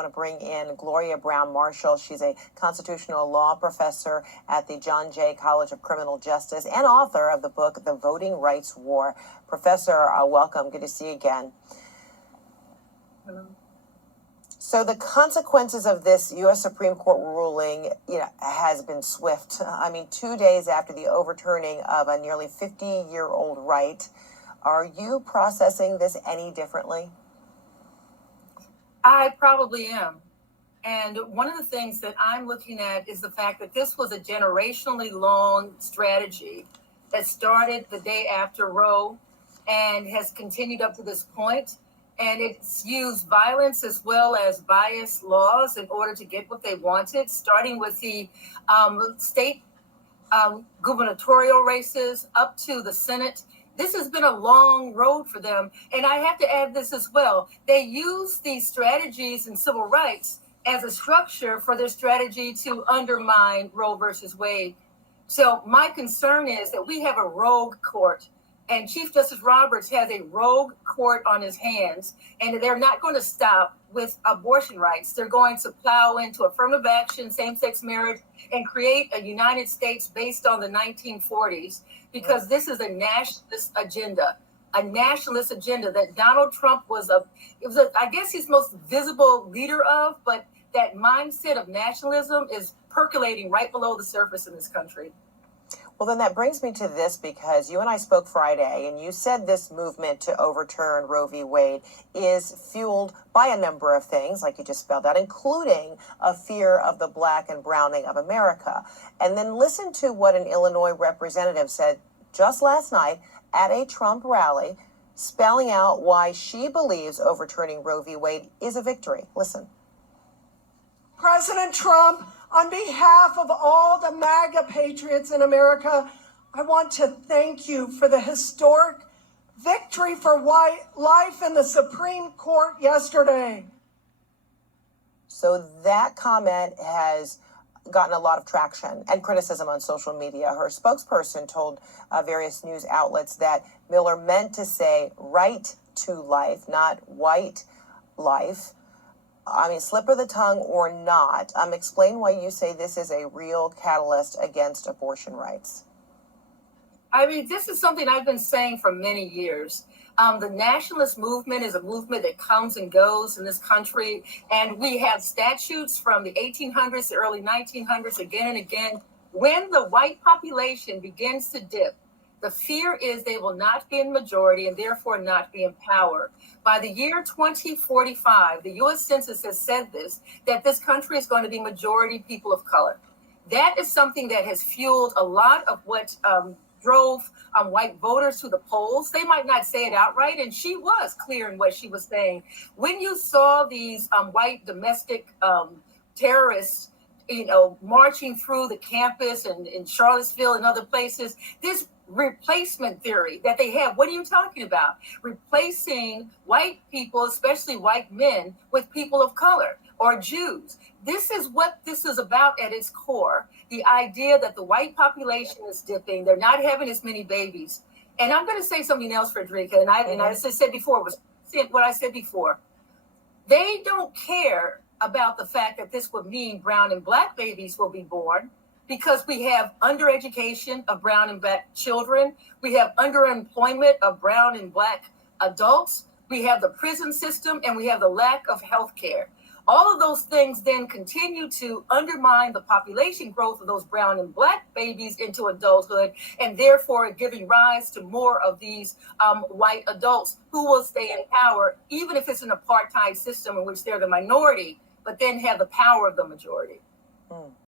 want to bring in Gloria Browne-Marshall. She's a constitutional law professor at the John J. College of Criminal Justice and author of the book, The Voting Rights War. Professor, welcome. Good to see you again. Hello. So the consequences of this U.S. Supreme Court ruling, has been swift. 2 days after the overturning of a nearly 50-year-old right, are you processing this any differently? I probably am. And one of the things that I'm looking at is the fact that this was a generationally long strategy that started the day after Roe and has continued up to this point. And it's used violence as well as biased laws in order to get what they wanted, starting with the state gubernatorial races up to the Senate. This has been a long road for them. And I have to add this as well. They use these strategies in civil rights as a structure for their strategy to undermine Roe versus Wade. So my concern is that we have a rogue court, and Chief Justice Roberts has a rogue court on his hands, and they're not going to stop with abortion rights. They're going to plow into affirmative action, same-sex marriage, and create a United States based on the 1940s, because this is a nationalist agenda that Donald Trump I guess he's most visible leader of, but that mindset of nationalism is percolating right below the surface in this country. Well, then that brings me to this, because you and I spoke Friday, and you said this movement to overturn Roe v. Wade is fueled by a number of things, like you just spelled out, including a fear of the black and browning of America. And then listen to what an Illinois representative said just last night at a Trump rally, spelling out why she believes overturning Roe v. Wade is a victory. Listen. President Trump, on behalf of all the MAGA patriots in America, I want to thank you for the historic victory for life in the Supreme Court yesterday. So that comment has gotten a lot of traction and criticism on social media. Her spokesperson told various news outlets that Miller meant to say right to life, not white life. Slip of the tongue or not, explain why you say this is a real catalyst against abortion rights. This is something I've been saying for many years. The nationalist movement is a movement that comes and goes in this country, and we have statutes from the 1800s, the early 1900s, again and again. When the white population begins to dip, the fear is they will not be in majority and therefore not be in power. By the year 2045, the U.S. Census has said that this country is going to be majority people of color. That is something that has fueled a lot of what drove white voters to the polls. They might not say it outright, and she was clear in what she was saying. When you saw these white domestic terrorists, marching through the campus and in Charlottesville and other places, this replacement theory that they have. What are you talking about? Replacing white people, especially white men, with people of color or Jews. This is what this is about at its core. The idea that the white population is dipping. They're not having as many babies. And I'm going to say something else, Frederica, and as I said before, was what I said before. They don't care about the fact that this would mean brown and black babies will be born, because we have undereducation of brown and black children. We have underemployment of brown and black adults. We have the prison system, and we have the lack of health care. All of those things then continue to undermine the population growth of those brown and black babies into adulthood, and therefore giving rise to more of these white adults who will stay in power, even if it's an apartheid system in which they're the minority, but then have the power of the majority.